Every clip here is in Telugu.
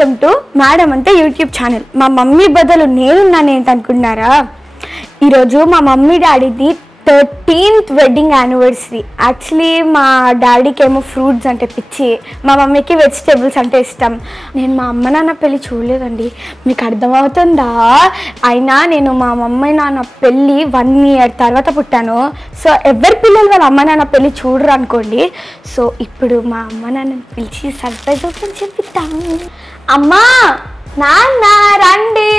వెల్కమ్ టు మేడం అంతే యూట్యూబ్ ఛానల్. మా మమ్మీ బదులు నేనున్నాను ఏంటనుకున్నారా? ఈరోజు మా మమ్మీ డాడీది 13th వెడ్డింగ్ యానివర్సరీ. యాక్చువల్లీ మా డాడీకి ఏమో ఫ్రూట్స్ అంటే పిచ్చి, మా మమ్మీకి వెజిటేబుల్స్ అంటే ఇష్టం. నేను మా అమ్మ నాన్న పెళ్ళి చూడలేదండి, మీకు అర్థమవుతుందా? అయినా నేను మా మమ్మీ నాన్న పెళ్ళి 1 year తర్వాత పుట్టాను. సో ఎవరి పిల్లలు వాళ్ళ అమ్మ నాన్న పెళ్ళి చూడరు అనుకోండి. సో ఇప్పుడు మా అమ్మ నాన్నని పిలిచి సర్ప్రైజ్ ఓపెన్ చేపిద్దాము. అమ్మా నాన్న రండి.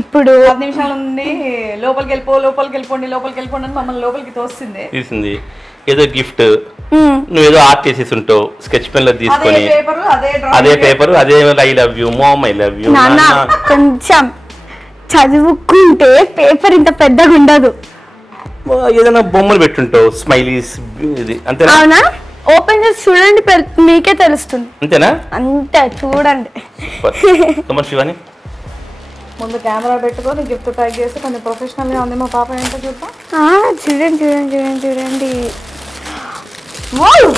ఇప్పుడు 10 నిమిషాల నుండి లోపలికి వెళ్ళిపోండి అని మమ్మల్ని లోపలికి తీసింది. ఏదో గిఫ్ట్ నువ్వు ఏదో ఆర్ట్ చేసేసి ఉంటావు, స్కెచ్ పెన్ లో తీసుకొని అదే పేపర్ అదే I love you mom, I love you. నాన్న కొంచెం చదువుకుంటే పేపర్ ఇంత పెద్దగా ఉండదు. ఏదైనా బొమ్మలు పెట్టుంటావు, స్మైలీస్, ఇది అంతేనా? అవునా? ఓపెన్ చేసి చూడండి, మీకే తెలుస్తుంది. అంతేనా? అంతే, చూడండి. శివాని ముందు కెమెరా పెట్టుకొని గిఫ్ట్ ప్యాక్ చేసి కొంచెం ప్రొఫెషనల్ గా ఉంది. మా పాప ఏంటో చూద్దాం. చూడండి చూడండి చూడండి చూడండి. వావ్,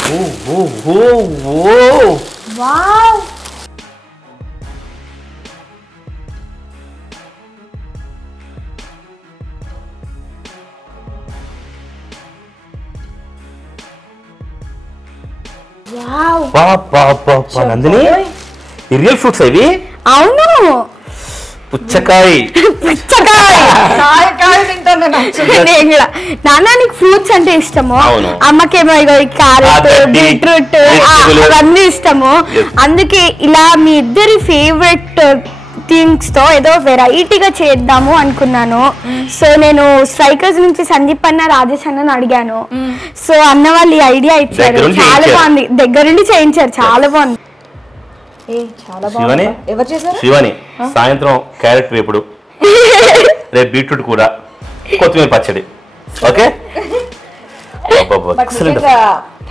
నందిని రియల్ ఫ్రూట్స్ ఇవి? అవును, పుచ్చకాయ. నాన్న నీకు ఫ్రూట్స్ అంటే ఇష్టము, అమ్మకేమో క్యారెట్ బీట్రూట్ అవన్నీ ఇష్టము. అందుకే ఇలా మీ ఇద్దరి ఫేవరెట్ థింగ్స్ తో ఏదో వెరైటీగా చేద్దాము అనుకున్నాను. సో నేను స్ట్రైకర్స్ నుంచి సందీప్ అన్న, రాజేష్ అన్నని అడిగాను. సో అన్న వాళ్ళు ఈ ఐడియా ఇచ్చారు, చాలా బాగుంది. దగ్గరుండి చేయించారు, చాలా బాగుంది. శివాని సాయంత్రం క్యారెట్ వేపుడు, రేపు బీట్రూట్ కూర, కొత్తిమీర పచ్చడి. Okay,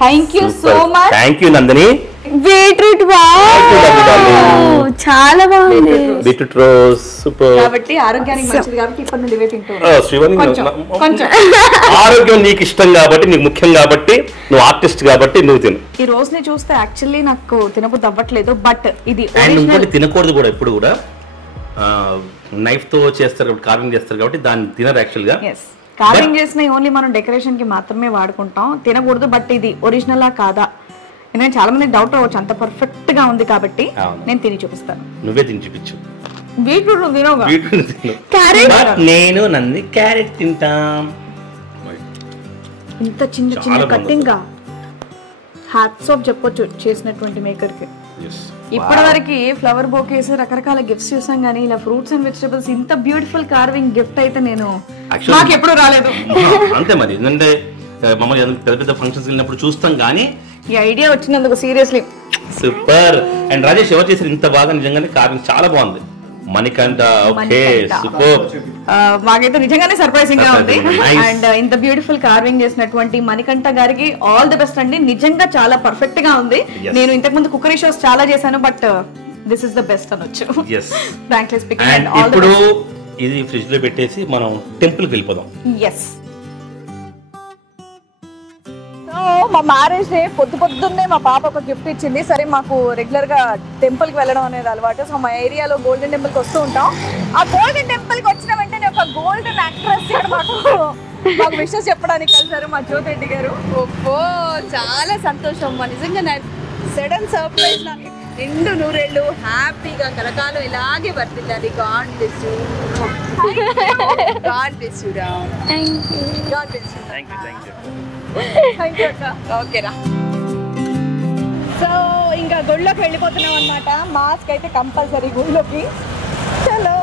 thank you so much. Thank you Nandini. Beetroot చాలా బాగుంది. Beetroot rose super. కాబట్టి ఆరోగ్యానికి మంచిది కాబట్టి ఇప్పటి నుండి శివాని ఆరోగ్యం నీకు ఇష్టం కాబట్టి, నీకు ముఖ్యం కాబట్టి, నువ్వు ఆర్టిస్ట్ కాబట్టి నువ్వు తిను. ఈ రోజు ని చూస్తే యాక్చువల్లీ నాకు తినబుద్ధి అవ్వట్లేదు, బట్ ఇది తినకూడదు కూడా. ఎప్పుడు కూడా నైఫ్ తో చేస్తారు కాబట్టి, కార్వింగ్ చేస్తారు కాబట్టి దాన్ని తినరు యాక్చువల్ గా. కార్వింగ్ చేసిన ఓన్లీ మనం డెకరేషన్ కి మాత్రమే వాడుకుంటాం, తినకూడదు. బట్ ఇది ఒరిజినలా కాదా? ఎందుకంటే చాలా మంది డౌట్ అవ్వచ్చు, అంత పర్ఫెక్ట్ గా ఉంది కాబట్టి నేను తిని చూపిస్తాను. నువ్వే తిని చూపించు. బీట్రూట్ తినవుగా? నేను నంది క్యారెట్ తింటాం. ఇంత చిన్న చిన్న కట్టింగ్ గా హ్యాట్స్ ఆఫ్ చెప్పొచ్చు చేసినటువంటి మేకర్ కి. ఇప్పటి వరకు ఫ్లవర్ బొకేస్, రకరకాల గిఫ్ట్స్ చూసాం, కానీ ఇలా ఫ్రూట్స్ అండ్ వెజిటబుల్స్ ఇంత బ్యూటిఫుల్ కార్వింగ్ గిఫ్ట్ అయితే నేను నాకు ఎప్పుడు రాలేదు. అంతే మరి, ఎందుకంటే మమ్మల్ని పెద్ద పెద్ద ఫంక్షన్స్ వెళ్ళినప్పుడు చూస్తాం, కానీ ఈ ఐడియా వచ్చినందుకు సీరియస్లీ సూపర్. అండ్ రాజేష్ ఎవరు చేశారు ఇంత బాగా? నిజంగానే కార్వింగ్ చాలా బాగుంది. మణికంఠ. Okay, super. మాకైతే నిజంగానే సర్ప్రైజింగ్ గా ఉంది. అండ్ ఇంత బ్యూటిఫుల్ కార్వింగ్ చేసినటువంటి మణికంఠ గారికి ఆల్ ది బెస్ట్ అండి. నిజంగా చాలా పర్ఫెక్ట్ గా ఉంది. నేను ఇంతకు ముందు కుకరీ షోస్ చాలా చేశాను, but this is the best అనొచ్చు. Frankly speaking. ఇప్పుడు ఇది ఫ్రిడ్జ్ లో పెట్టేసి మనం టెంపుల్ కి వెళ్ళిపోదాం. ఎస్. మా మ్యారేజ్ డే పొద్దున్నే మా పాప ఒక గిఫ్ట్ ఇచ్చింది. సరే, మాకు రెగ్యులర్ గా టెంపుల్ కి వెళ్ళడం అనేది అలవాటు. సో మా ఏరియాలో గోల్డెన్ టెంపుల్ కి వస్తూ ఉంటాం. ఆ గోల్డెన్ టెంపుల్ కి వచ్చిన వెంటనే ఒక గోల్డెన్ యాక్ట్రెస్ ఇక్కడ మాకు విషెస్ చెప్పడానికి కలిసారు మా జ్యోతిరెడ్డి గారు. ఓ చాలా సంతోషం. నిజంగా సడన్ సర్ప్రైజ్. నాకు నిండు నూరేళ్ళు హ్యాపీగా కలకాలం ఇలాగే వర్తిల్లాలి. God bless you. God bless you రా. God bless you. Thank you అక్క. ఓకేరా. సో ఇంకా గుళ్ళోకి వెళ్ళిపోతున్నాం అనమాట. మాస్క్ అయితే కంపల్సరీ గుళ్ళోకి. చలో.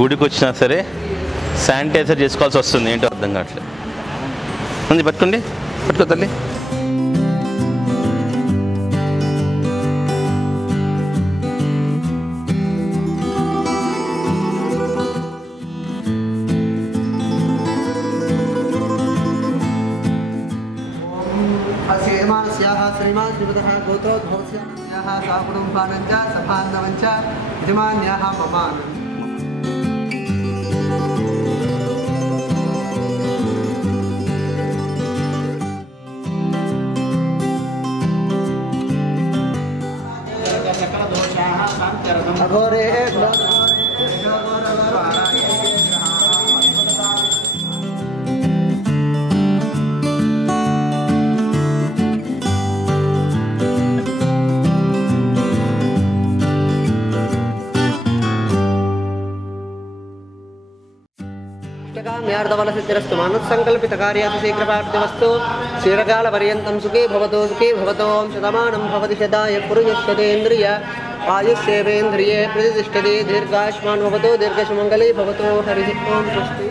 గుడికి వచ్చినా సరే శానిటైజర్ చేసుకోవాల్సి వస్తుంది, ఏంటో అర్థం కావట్లేదు. పట్టుకోండి, పట్టుకో తల్లి. श्रीमान श्रीमतः गोत्रोद्भवस्याः కుటుంబానంచ సభాంధవంచ యజమాన్యాః మమాన్. అఘోరే ्यार्धवलसिद्धिरस्तु मानसङ्कल्पितकार्यात् शीघ्रप्राप्तिवस्तु शीघ्रकालपर्यन्तं सुखी भवतु शतमानं भवति शताय पुरुषस्वतेन्द्रिय आयुष्येवेन्द्रिये प्रतिष्ठति दीर्घायुष्मान् भवतु दीर्घसुमङ्गली भवतु हरिः ओं स्वस्ति.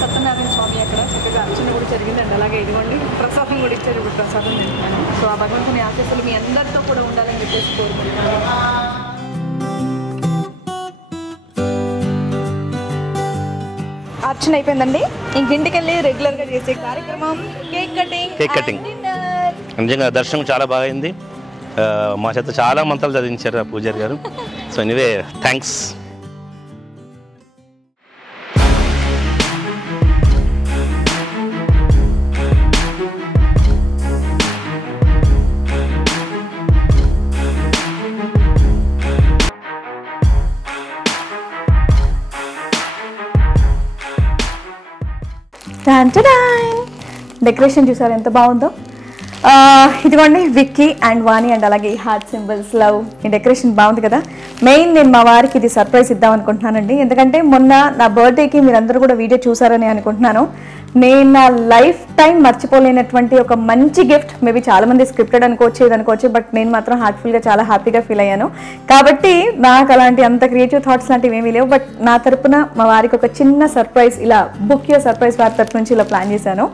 సత్యనారాయణ స్వామి అక్కడ చక్కగా అర్చన కూడా జరిగిందండి. అలాగే ఇదిగోండి ప్రసాదం కూడా ఇచ్చారు. ఇప్పుడు ప్రసాదం తింటున్నాను. సో ఆ భగవంతుని ఆశీస్సులు మీ అందరితో కూడా ఉండాలని చెప్పేసి కోరుకుంటున్నాను. అర్చన అయిపోయిందండి. ఇంటికి వెళ్ళి రెగ్యులర్గా చేసే కార్యక్రమం కేక్ కటింగ్. నిజంగా దర్శనం చాలా బాగా అయింది. మా చేత చాలా మంత్రాలు చదివించారు పూజారి గారు. So anyway thanks. డెకరేషన్ చూసారు ఎంత బాగుందో. ఇదిగోండి విక్కీ అండ్ వాణి అండ్ అలాగే హార్ట్ సింబల్స్ లవ్. ఈ డెకరేషన్ బాగుంది కదా. మెయిన్ నేను మా వారికి ఇది సర్ప్రైజ్ ఇద్దాం అనుకుంటున్నానండి. ఎందుకంటే మొన్న నా బర్త్డేకి మీరందరూ కూడా వీడియో చూసారని అనుకుంటున్నాను. నేను నా లైఫ్ టైం మర్చిపోలేనటువంటి ఒక మంచి గిఫ్ట్. మేబీ చాలా మంది స్క్రిప్టెడ్ అనుకోవచ్చు, బట్ నేను మాత్రం హార్ట్ఫుల్గా చాలా హ్యాపీగా ఫీల్ అయ్యాను. కాబట్టి నాకు అలాంటి అంత క్రియేటివ్ థాట్స్ లాంటివి ఏమీ లేవు. బట్ నా తరపున మా వారికి ఒక చిన్న సర్ప్రైజ్, ఇలా బుక్ యువర్ సర్ప్రైజ్ వారి తరపు నుంచి ఇలా ప్లాన్ చేశాను.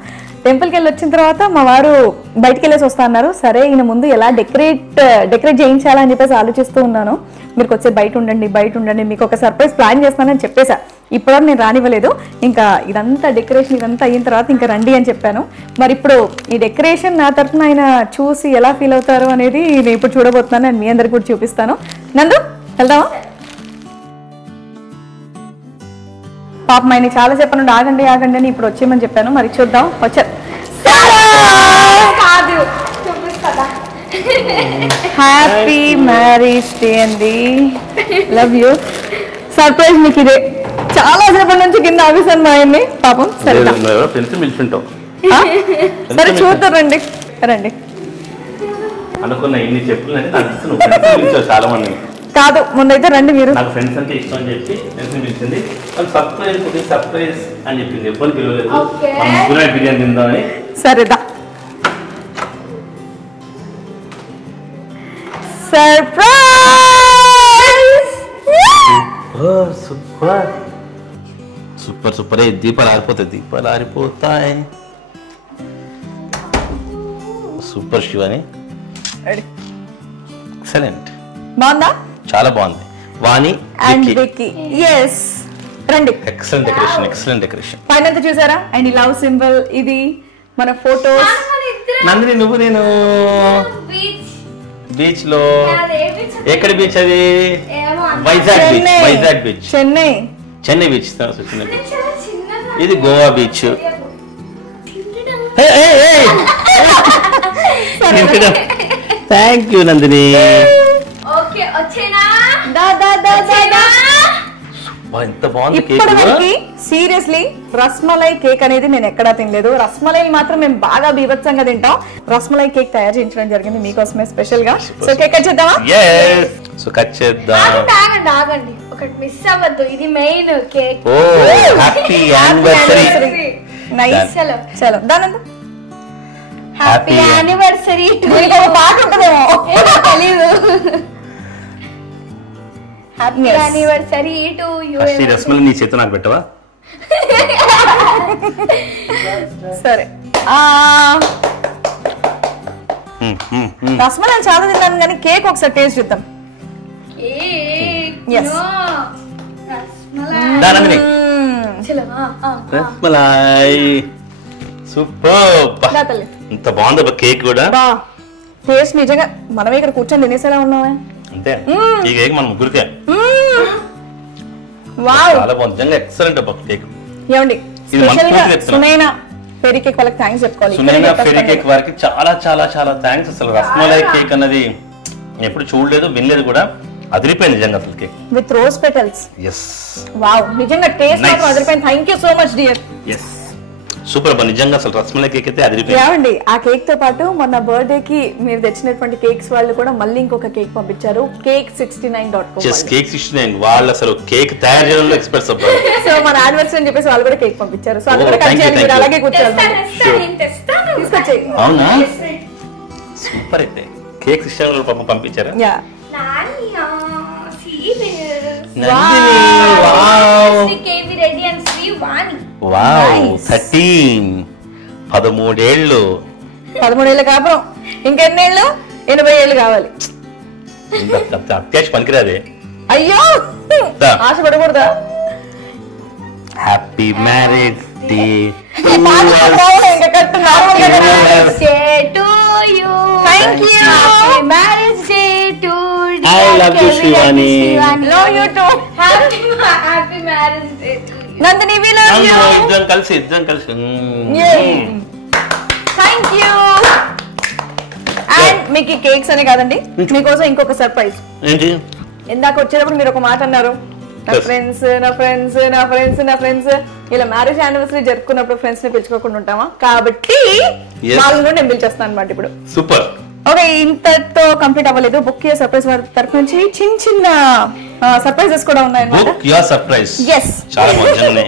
టెంపుల్కి వెళ్ళి వచ్చిన తర్వాత మా వారు బయటికి వెళ్ళేసి వస్తా అన్నారు. సరే ఈయన ముందు ఎలా డెకరేట్ చేయించాలని చెప్పేసి ఆలోచిస్తూ ఉన్నాను. మీరు వచ్చే బయట ఉండండి మీకు ఒక సర్ప్రైజ్ ప్లాన్ చేస్తానని చెప్పేసా. ఇప్పుడు నేను రానివ్వలేదు. ఇంకా ఇదంతా డెకరేషన్ ఇదంతా అయిన తర్వాత ఇంకా రండి అని చెప్పాను. మరి ఇప్పుడు ఈ డెకరేషన్ నా తరఫున ఆయన చూసి ఎలా ఫీల్ అవుతారు అనేది నేను ఇప్పుడు చూడబోతున్నాను. నేను మీ అందరికి కూడా చూపిస్తాను. నందు వెళ్దామా? పాపం ఆయన చాలా చెప్పను ఆగండి అని ఇప్పుడు వచ్చేయమని చెప్పాను. మరి చూద్దాం. వచ్చారు. హ్యాపీ మ్యారేజ్ డే అండి. Love you. సర్ప్రైజ్ మీకు ఇదే. చాలా సేపటి నుంచి కింద ఆఫీసర్ మా ఆయన్ని పాపం. సరే సరే చూద్దాం. రండి అనుకున్నా ఇన్ని చెప్పులు చాలా మంది కాదు. ముందైతే రండి మీరు. నాకు ఫ్రెండ్స్ అంటే ఇష్టం అని చెప్పి ఫ్రెండ్స్ పిలిచింది. సర్ప్రైజ్ అని చెప్పింది. ఎవ్వరు పిలవలేదు. ముగ్గురు బిర్యానీ తిందామని. సరేదా సర్ప్రైజ్. Super super super. దీపాలు ఆరిపోతాయి. సూపర్ శివాని. ఎక్సలెంట్. బాగుందా? చాలా బాగుంది. వాణి అండ్ విక్కీ. yes రండి. Excellent decoration. పైన చూసారా? అండ్ ఈ లవ్ సింబల్, ఇది మన ఫోటోస్. నందిని నువ్వు నేను బీచ్ లో. ఎక్కడ బీచ్ అది? వైజాగ్ బీచ్. చెన్నై బీచ్. ఇది Goa beach. Thank you Nandini. ఎంత బాగుంది కేక్. సీరియస్లీ రస్మలై కేక్ అనేది నేను ఎక్కడా తినలేదు. రస్మలై మాత్రం మేము బాగా బీభత్సంగా తింటాం. రస్మలై కేక్ తయారు చేయించడం జరిగింది మీకోసమే స్పెషల్ గా. సో కేక్ కట్ చేద్దామా? సో కట్ చేద్దాం. ఆగండి ఒకటి మిస్ అవ్వద్దు. ఇది మెయిన్ కేక్. ఓ హ్యాపీ యానివర్సరీ. నైస్. చలో దానంతా హ్యాపీ యానివర్సరీ టు పాట ఉంటుందేమో తెలీదు. Happy anniversary to you. Rasmalai నీ చేత నాకు పెట్టవా? సరే రసమలై చాలా తిన్నాను కానీ కేక్ ఒకసారి టేస్ట్ చూద్దాం. Yes. సూపర్. ఇంత బాగుంది కేక్ కూడా. టేస్ట్ నిజంగా మనమే ఇక్కడ కూర్చొని తినేసేలా ఉన్నావా? అంతే. ఈ కేక్ మన ముగ్గురికే. చాలా బాగుంది నిజంగా. Excellent cake. ఏమండి సునైనా ఫెరీ కేక్ వాళ్ళకి థ్యాంక్స్ చెప్పుకోవాలి. సునైనా ఫెరీ కేక్ వారికి చాలా చాలా చాలా థ్యాంక్స్. అసలు రసమలై కేక్ అన్నది ఎప్పుడు చూడలేదు వినలేదు కూడా. అదిరిపోయింది నిజంగా అసలు cake with rose petals. Yes wow నిజంగా టేస్ట్ మాత్రం అదిరిపోయింది. Thank you so much dear. Yes super అబ్బా నిజంగా అసలు రసమలై కేక్ అయితే అదిరిపోయింది. ఏమండి ఆ కేక్ తో పాటు మొన్న బర్త్డే కి మీరు తెచ్చినటువంటి కేక్స్ వాళ్ళు కూడా మళ్ళీ ఇంకొక కేక్ పంపించారు. cake69.com. కేక్ 69 వాళ్ళు అసలు కేక్ తయారు చేయడంలో ఎక్స్పర్ట్స్ అబ్బా. సో మన యానివర్సరీ అని చెప్పేసి వాళ్ళు కూడా కేక్ పంపించారు. సో అది కూడా కట్ చేయాలి. మీరు అలాగే కూర్చోవాలి. తీసుకొచ్చేయి. అవునా సూపర్. అయితే కేక్ 69 పంపించారా? యా వావ్ 13 ఏళ్ళు. 13 ఏళ్ళు కాపురం ఇంకెన్నేళ్ళు? 80 ఏళ్ళు కావాలి. అత్యాశ పనికిరాదే. అయ్యో ఆశ పడకూడదా? హ్యాపీ మ్యారేజ్ డే ఇంకా కట్టున్నారు. I love you Shivani. Love you too. Happy marriage day to you. Nandini we love you. ఇద్దరం కలిసి థ్యాంక్ యూ. అండ్ మీకు ఈ కేక్స్ అనే కాదండి మీకోసం ఇంకొక సర్ప్రైజ్. ఏంటి? ఇందాక వచ్చేటప్పుడు మీరు ఒక మాట అన్నారు, నా ఫ్రెండ్స్ నా ఫ్రెండ్స్ నా ఫ్రెండ్స్ నా ఫ్రెండ్స్. ఇలా మ్యారేజ్ యానివర్సరీ జరుపుకున్నప్పుడు ఫ్రెండ్స్ ని పిలుచుకోకుండా ఉంటామా? కాబట్టి వాళ్ళని నేను పిలిచేస్తాను అనమాట ఇప్పుడు. సూపర్. ఓకే ఇంతతో కంప్లీట్ అవ్వలేదు. బుక్ యువర్ సర్ప్రైజ్ వారి తరపు నుంచి చిన్న చిన్న సర్ప్రైజెస్ కూడా ఉన్నాయన్నమాట. Book your surprise. yes చాలా మంచిగానే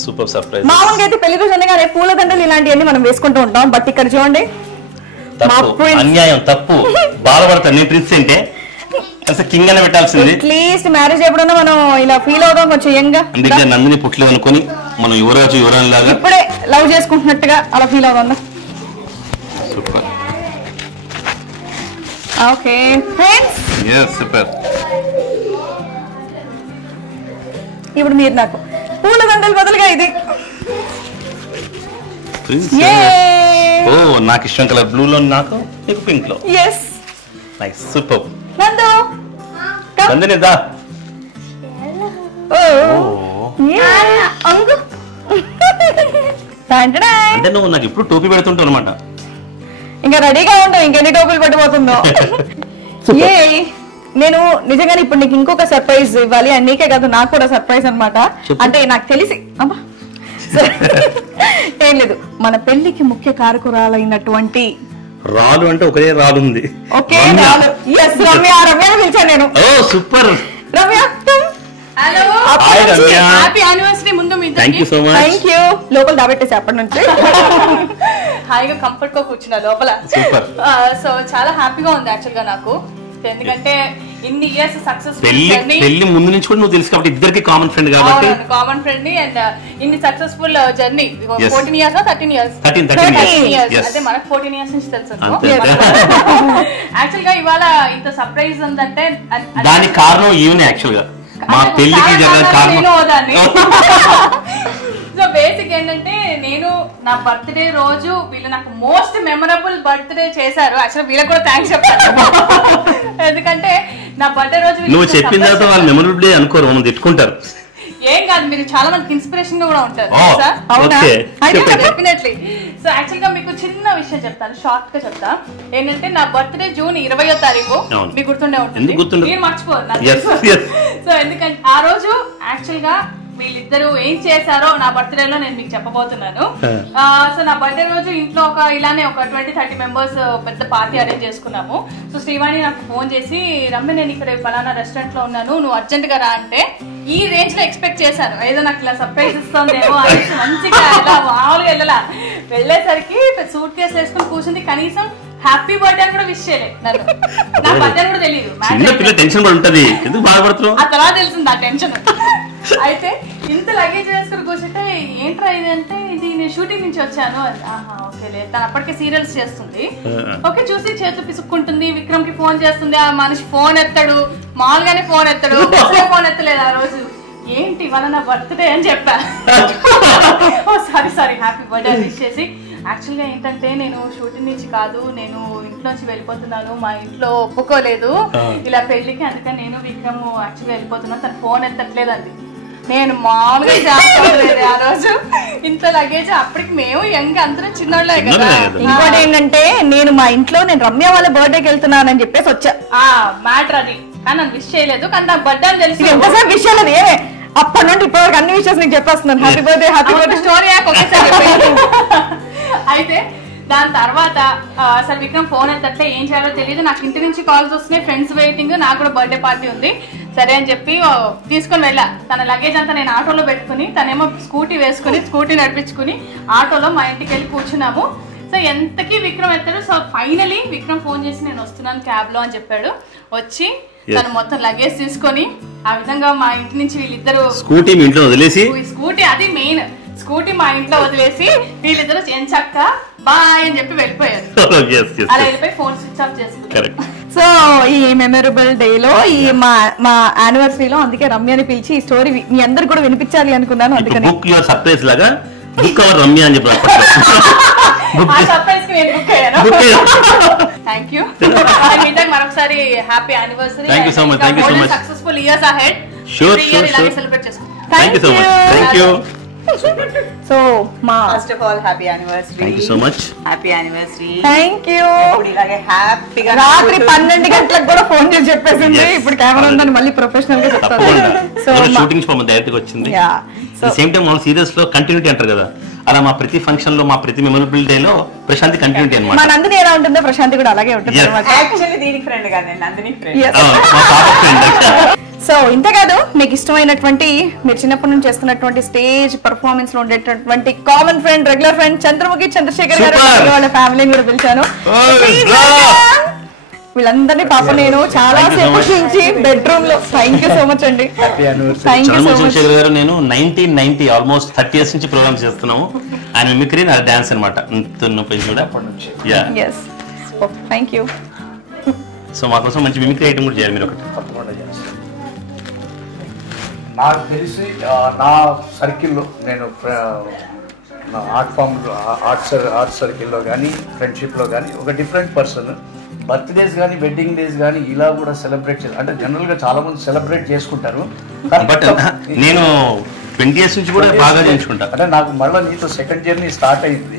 సూపర్ సర్ప్రైజ్. మామూలుగా అయితే పెళ్లి రోజు అనగానే పూలదండలు ఇలాంటివన్నీ మనం వేసుకుంటూ ఉంటాం. బట్ ఇక్కడ చూడండి అన్యాయం తప్పు. బాధపడతాను నేను ప్రిన్స్ అంటే అసలు కింగ్ అని పెట్టాల్సింది. అట్లీస్ట్ మ్యారేజ్ ఎప్పుడన్నా మనం ఇలా ఫీల్ అవుదాం కొంచెం యంగ్. అందుకే నందిని పుట్టలేదు అనుకుని మనం యువరాజు యువరాణి లాగా ఇప్పుడే లవ్ చేసుకుంటున్నట్టుగా అలా ఫీల్ అవుదాం. సూపర్. Okay friends super. ఇప్పుడు మీరు నాకు పూల దండలు బదులుగా ఇది. ఓ నాకు ఇష్టం కలర్ బ్లూ లో నాకు నీకు పింక్ లో. Yes nice super. Nandu Nandini దా. అంటే నువ్వు నాకు ఇప్పుడు టోపీ పెడుతుంటావు అనమాట. ఇంకా రెడీగా ఉంటావు ఇంకెన్ని టోపీలు పట్టిపోతుందో. ఏ నేను నిజంగానే ఇప్పుడు నీకు ఇంకొక సర్ప్రైజ్ ఇవ్వాలి. అండ్ నీకే కాదు నాకు కూడా సర్ప్రైజ్ అనమాట. అంటే నాకు తెలిసి అమ్మా ఏం లేదు, మన పెళ్లికి ముఖ్య కారకురాలైనటువంటి రాలు అంటే ఒకే రాలు ఉంది. ఓకే రాలు. ఎస్ రమ్య. రమ్యని పిలిచాను నేను. Oh super Ramya. Hello hi Ramya. Happy anniversary ముందు మీ thank you so much. Thank you. లోపల దాబెట్టేసి అప్పటి నుంచి హాయిగా కంఫర్ట్ గా కూర్చున్నా లోపల. సూపర్. సో చాలా హ్యాపీగా ఉంది యాక్చువల్ గా నాకు. ఎందుకంటే ఇన్ని ఇయర్స్ సక్సెస్ఫుల్ పెళ్లి ముందు నుంచి కూడా నువ్వు తెలుసు కాబట్టి ఇద్దరికి కామన్ ఫ్రెండ్ కాబట్టి కామన్ ఫ్రెండ్ అండ్ ఇన్ని successful journey 14 years 13 years 13 years. అదే మనకు 14 years నుంచి తెలుసు. యాక్చువల్ గా ఇవాళ ఇంత సర్ప్రైజ్ ఉందంటే దానికి కారణం ఈవెన్ యాక్చువల్ గా మా పెళ్లికి జరగడానికి కారణం. సో బేసిక్ ఏంటంటే నేను నా బర్త్డే రోజు వీళ్ళు నాకు మోస్ట్ మెమరబుల్ బర్త్డే చేశారు. యాక్చువల్ వీళ్ళకి కూడా థ్యాంక్స్ చెప్తాను. ఎందుకంటే నా బర్త్డే రోజు నువ్వు చెప్పిన తర్వాత వాళ్ళు మెమరబుల్ డే అనుకోరు, మనం తిట్టుకుంటారు. ఏం కాదు, మీరు చాలా మందికి ఇన్స్పిరేషన్ గా కూడా ఉంటారు. డెఫినెట్లీ. సో యాక్చువల్ గా మీకు చిన్న విషయం చెప్తాను, షార్ట్ గా చెప్తా. ఏంటంటే నా బర్త్డే జూన్ 20వ తారీఖు. మీకు గుర్తుండే ఉంటుంది, మీరు మర్చిపోరు. సో ఎందుకంటే ఆ రోజు యాక్చువల్ గా వీళ్ళిద్దరు ఏం చేశారో నా బర్త్డేలో నేను మీకు చెప్పబోతున్నాను. సో నా బర్త్డే రోజు ఇంట్లో ఇలానే ఒక 20-30 మెంబర్స్ పెద్ద పార్టీ అరేంజ్ చేసుకున్నాము. సో శ్రీవాణి నాకు ఫోన్ చేసి, రమ్య నేను ఇక్కడ ఫలానా రెస్టారెంట్ లో ఉన్నాను, నువ్వు అర్జెంట్ గా రా అంటే ఈ రేంజ్ లో ఎక్స్పెక్ట్ చేశాను. ఏదో నాకు ఇలా సర్ప్రైజ్ ఇస్తుందేమో అనేసి మంచిగా ఇలా మామూలుగా వెళ్ళేసరికి సూట్ కేసు వేసుకుని కూర్చుంది. కనీసం హ్యాపీ బర్త్డే అని కూడా విష్ చేయలేదు నన్ను. నా బర్త్డే కూడా తెలియదు. ఆ తర్వాత తెలిసింది ఆ టెన్షన్. అయితే ఇంత లగేజ్ వేసుకుని కూర్చుంటే ఏంట్రా ఇది అంటే ఇది నేను షూటింగ్ నుంచి వచ్చాను. ఆహా ఓకే చేయలేదు. తను అప్పటికే సీరియల్స్ చేస్తుంది. ఓకే, చూసి చేతులు పిసుక్కుంటుంది. విక్రమ్ కి ఫోన్ చేస్తుంది, ఆ మనిషి ఫోన్ ఎత్తాడు, మామూలుగానే ఫోన్ ఎత్తాడు, ఫోన్ ఎత్తలేదు ఆ రోజు. ఏంటి ఇవాళ నా బర్త్డే అని చెప్పా. సారీ హ్యాపీ బర్త్డే విష్ చేసి. యాక్చువల్గా ఏంటంటే నేను షూటింగ్ నుంచి కాదు, నేను ఇంట్లోంచి వెళ్ళిపోతున్నాను, మా ఇంట్లో ఒప్పుకోలేదు ఇలా పెళ్లికి, అందుకని నేను విక్రమ్ యాక్చువల్గా వెళ్ళిపోతున్నాను, తను ఫోన్ ఎత్తట్లేదండి. నేను మామూలుగా చెప్పలేదు ఆ రోజు. ఇంట్లో లగేజ్ అప్పటికి మేము యంగ్ అందరం చిన్నోళ్ళే కదా. ఇంకోటి ఏంటంటే నేను మా ఇంట్లో నేను రమ్య వాళ్ళ బర్త్డేకి వెళ్తున్నానని చెప్పేసి వచ్చా. మ్యాటర్ అది, కానీ నన్ను విష్ చేయలేదు, కానీ నాకు బర్త్డే అని తెలిసి ఎంతసేపు విషయాలు ఏమే అప్పటి నుండి ఇప్పటివరకు అన్ని విషయాలు నీకు చెప్పేస్తున్నాను. హ్యాపీ బర్త్డే స్టోరీ ఒకేసారి. అయితే దాని తర్వాత అసలు విక్రమ్ ఫోన్ ఎత్తట్లే, ఏం చేయాలో తెలియదు. నాకు ఇంటి నుంచి కాల్స్ వస్తున్నాయి, ఫ్రెండ్స్ వెయిటింగ్, నాకు కూడా బర్త్డే పార్టీ ఉంది. సరే అని చెప్పి తీసుకొని వెళ్ళా. తన లగేజ్ అంతా నేను ఆటోలో పెట్టుకుని, తనేమో స్కూటీ వేసుకుని స్కూటీ నడిపించుకుని ఆటోలో మా ఇంటికి వెళ్ళి కూర్చున్నాము. సో ఎంతకీ విక్రమ్ ఎత్తాడు. సో ఫైనలీ విక్రమ్ ఫోన్ చేసి నేను వస్తున్నాను క్యాబ్ లో అని చెప్పాడు. వచ్చి తను మొత్తం లగేజ్ తీసుకొని ఆ విధంగా మా ఇంటి నుంచి వీళ్ళిద్దరు స్కూటీ మీ ఇంట్లో వదిలేసి, స్కూటీ అది మెయిన్, స్కూటీ మా ఇంట్లో వదిలేసి వీళ్ళిద్దరు ఎంచక్క బాయ్ అని చెప్పి వెళ్ళిపోయారు. అలా వెళ్ళిపోయి ఫోన్ స్విచ్ ఆఫ్ చేసుకున్నారు. సో ఈ మెమరబుల్ డే లో ఈ మా యానివర్సరీలో అందుకే రమ్యని పిలిచి ఈ స్టోరీ మీ అందరు కూడా వినిపించాలి అనుకున్నాను. అందుకని బుక్ యువర్ సర్ప్రైజ్ లాగా బుక్ అవర్ రమ్య అని చెప్పారు. థ్యాంక్ యూ మరొకసారి happy anniversary. Thank you so much. Thank you so much. Successful years ahead. Sure sure sure. Celebrate చేసుకుంటాం. Thank you so much. Thank you. So మా first of all happy anniversary. Thank you so much. Happy anniversary. Thank you. ఇలాగే హ్యాపీగా రాత్రి 12 గంటలకు కూడా ఫోన్ చేసి చెప్పేసింది. ఇప్పుడు కెమెరా ఉందని మళ్ళీ ప్రొఫెషనల్ గా చెప్తాను. సో షూటింగ్స్ పోమ డైరెక్ట్ గా వచ్చింది. సేమ్ టైం మనం సీరియల్స్ లో కంటిన్యూటీ అంటారు కదా, అలా మా ప్రతి ఫంక్షన్ లో మా ప్రతి మెమరబుల్ డే లో ప్రశాంతి కంటిన్యూటీ అన్నమాట. మా నందిని ఎలా ఉంటుందో ప్రశాంతి కూడా అలాగే ఉంటుంది అన్నమాట. యాక్చువల్లీ దీనికి ఫ్రెండ్ కాదు, నేను నందిని ఫ్రెండ్. మా పాప ఫ్రెండ్. సో ఇంతే కాదు, మీకు ఇష్టమైనటువంటి మీరు చిన్నప్పటి నుంచి చేస్తున్నటువంటి స్టేజ్ పర్ఫార్మెన్స్ లో ఉండేటటువంటి common friend, regular friend Chandramukhi Chandrasekhar garu, వాళ్ళ ఫ్యామిలీని కూడా పిలిచాను. వీళ్ళందరినీ పాప నేను చాలా సేపు నుంచి బెడ్రూమ్ లో. థ్యాంక్ యూ సో మచ్ అండి. Thank you so much. Chandrasekhar garu నేను 1990 ఆల్మోస్ట్ 30 years నుంచి ప్రోగ్రామ్స్ చేస్తున్నాము. ఆయన మిమిక్రీ నా డాన్స్ అనమాట. Thank you. సో మా కోసం మంచి మిమిక్రీ ఐటమ్ కూడా చేయాలి మీరు ఒకటి. నాకు తెలిసి నా సర్కిల్లో నేను నా ఆర్ట్ సర్కిల్లో కానీ ఫ్రెండ్షిప్లో కానీ ఒక డిఫరెంట్ పర్సన్. బర్త్డేస్ కానీ వెడ్డింగ్ డేస్ కానీ ఇలా కూడా సెలబ్రేట్ చేస్తారు. అంటే జనరల్గా చాలా మంది సెలబ్రేట్ చేసుకుంటారు, బట్ నేను 20 years నుంచి కూడా బాగా చేసుకుంటా. అంటే నాకు మళ్ళీ నీతో సెకండ్ జర్నీ స్టార్ట్ అయింది.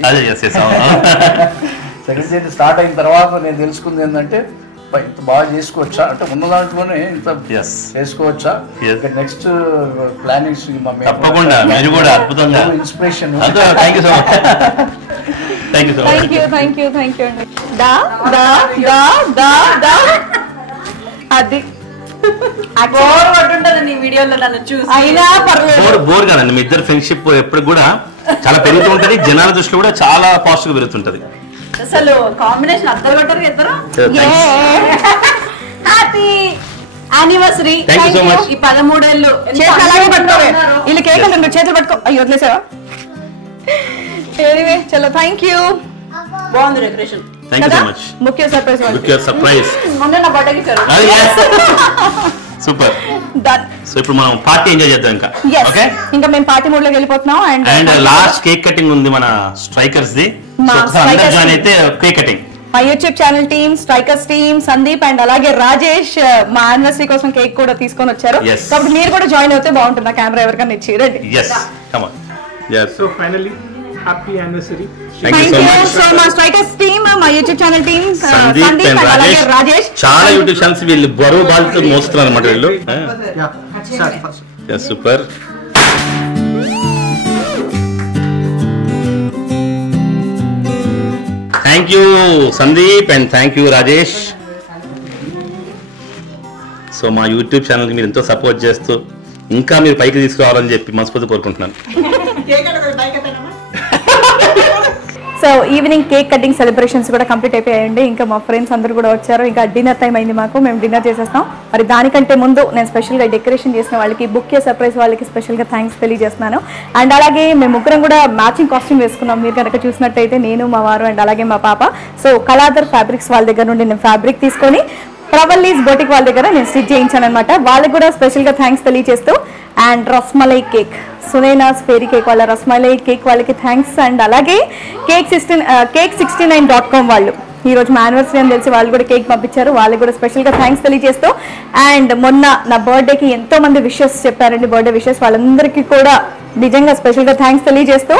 సెకండ్ జర్నీ స్టార్ట్ అయిన తర్వాత నేను తెలుసుకుంది ఏంటంటే ఇంత బాగా చేసుకోవచ్చా, అంటే ఉన్న దాంట్లోనే ఇంత చేసుకోవచ్చా. నెక్స్ట్ ప్లానింగ్స్ తప్పకుండా మీరు కూడా అద్భుతంగా inspiration. Thank you so much. Thank you so much. Thank you thank you thank you అండి. దా దా దా దా దా అది బోర్ పట్టుంటది నీ వీడియోలో నన్ను చూసి. అయినా పర్లేదు. బోర్ కాదండి, మీ ఇద్దరు ఫ్రెండ్షిప్ ఎప్పుడు కూడా చాలా పెరుగుతూ ఉంటది. జనాల దృష్టిలో కూడా చాలా పాజిటివ్ గా పెరుగుతుంటది. అసలు కాంబినేషన్ అద్దరు కొట్టారు ఇద్దరు. Happy anniversary. ఈ 13 ఏళ్ళు చేతులు అలాగే పట్టుకోవే. వీళ్ళు కేక్ అంటే చేతులు పట్టుకో. అయ్యి వదిలేసావా? ఎనీవే చలో థ్యాంక్ యూ. బాగుంది decoration. Thank you so much. ముఖ్య సర్ప్రైజ్. ముఖ్య సర్ప్రైజ్. మొన్న నా బర్త్డేకి ఇచ్చారు. సూపర్. డన్. సో ఇప్పుడు మనం పార్టీ ఎంజాయ్ చేద్దాం ఇంకా. ఓకే, ఇంకా మేము పార్టీ మోడ్ లోకి వెళ్ళిపోతున్నాం. అండ్ లాస్ట్ కేక్ కటింగ్ ఉంది మన స్ట్రైకర్స్ ది. అందరూ జాయిన్ అయితే కేక్ కటింగ్. మా YouTube channel team, strikers team, Sandeep and అలాగే రాజేష్ మా యానివర్సరీ కోసం కేక్ కూడా తీసుకొని వచ్చారు. కాబట్టి మీరు కూడా జాయిన్ అవుతే బాగుంటుంది. కెమెరా ఎవరికైనా ఇచ్చి రండి. yes come on. yes so finally happy anniversary. thank you so much. so మా స్ట్రైకర్స్ టీమ్, మా YouTube channel team, Sandeep and Rajesh చాలా యూట్యూబ్ ఛానల్స్ వీళ్ళు బరువు బాధ్యత మోస్తున్నారు అన్నమాట వీళ్ళు. yes super. Thank you Sandeep and thank you Rajesh. So మా యూట్యూబ్ ఛానల్కి మీరు ఎంతో సపోర్ట్ చేస్తూ ఇంకా మీరు పైకి తీసుకురావాలని చెప్పి మనస్ఫూర్తి కోరుకుంటున్నాను. So evening cake cutting celebrations కూడా కంప్లీట్ అయిపోయాయండి. ఇంకా మా ఫ్రెండ్స్ అందరూ కూడా వచ్చారు. ఇంకా డిన్నర్ టైం అయింది మాకు, మేము డిన్నర్ చేసేస్తాం. మరి దానికంటే ముందు నేను స్పెషల్గా డెకరేషన్ చేసిన వాళ్ళకి, బుక్కే సర్ప్రైజ్ వాళ్ళకి స్పెషల్గా థ్యాంక్స్ తెలియజేస్తున్నాను. అండ్ అలాగే మేము ముగ్గురం కూడా మ్యాచింగ్ కాస్ట్యూమ్ వేసుకున్నాం. మీరు కనుక చూసినట్టయితే నేను, మా వారు అండ్ అలాగే మా పాప. సో కళాధర్ ఫ్యాబ్రిక్స్ వాళ్ళ దగ్గర నుండి నేను ఫ్యాబ్రిక్ తీసుకొని ప్రవల్లీస్ బోటిక్ వాళ్ళ దగ్గర నేను స్టిచ్ చేయించాను అనమాట. వాళ్ళకి కూడా స్పెషల్గా థ్యాంక్స్ తెలియజేస్తూ, and Rasmalai cake, Sunaina's fairy cake వాళ్ళ రస్మలై కేక్ వాళ్ళకి థ్యాంక్స్. అండ్ అలాగే cake69.com వాళ్ళు ఈరోజు మా యానివర్సరీ అని తెలిసి వాళ్ళు కూడా కేక్ పంపించారు. వాళ్ళకి కూడా స్పెషల్గా థ్యాంక్స్ తెలియజేస్తూ, అండ్ మొన్న నా బర్త్డేకి ఎంతో మంది విషెస్ చెప్పారండి, బర్త్డే విషెస్, వాళ్ళందరికీ కూడా నిజంగా స్పెషల్గా థ్యాంక్స్ తెలియజేస్తూ,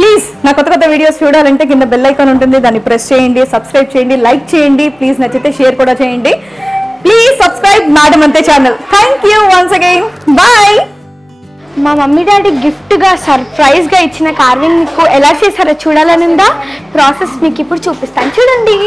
ప్లీజ్ నా కొత్త వీడియోస్ చూడాలంటే కింద బెల్ ఐకాన్ ఉంటుంది, దాన్ని ప్రెస్ చేయండి, సబ్స్క్రైబ్ చేయండి, లైక్ చేయండి, ప్లీజ్ నచ్చితే షేర్ కూడా చేయండి. ప్లీజ్ సబ్స్క్రైబ్ మేడం అంతే channel. Thank you once again, bye. మా మమ్మీ డాడీ గిఫ్ట్గా సర్ప్రైజ్గా ఇచ్చిన కార్వింగ్ మీకు ఎలా చేశారో చూడాలని ఉందా? ప్రాసెస్ మీకు ఇప్పుడు చూపిస్తాను, చూడండి.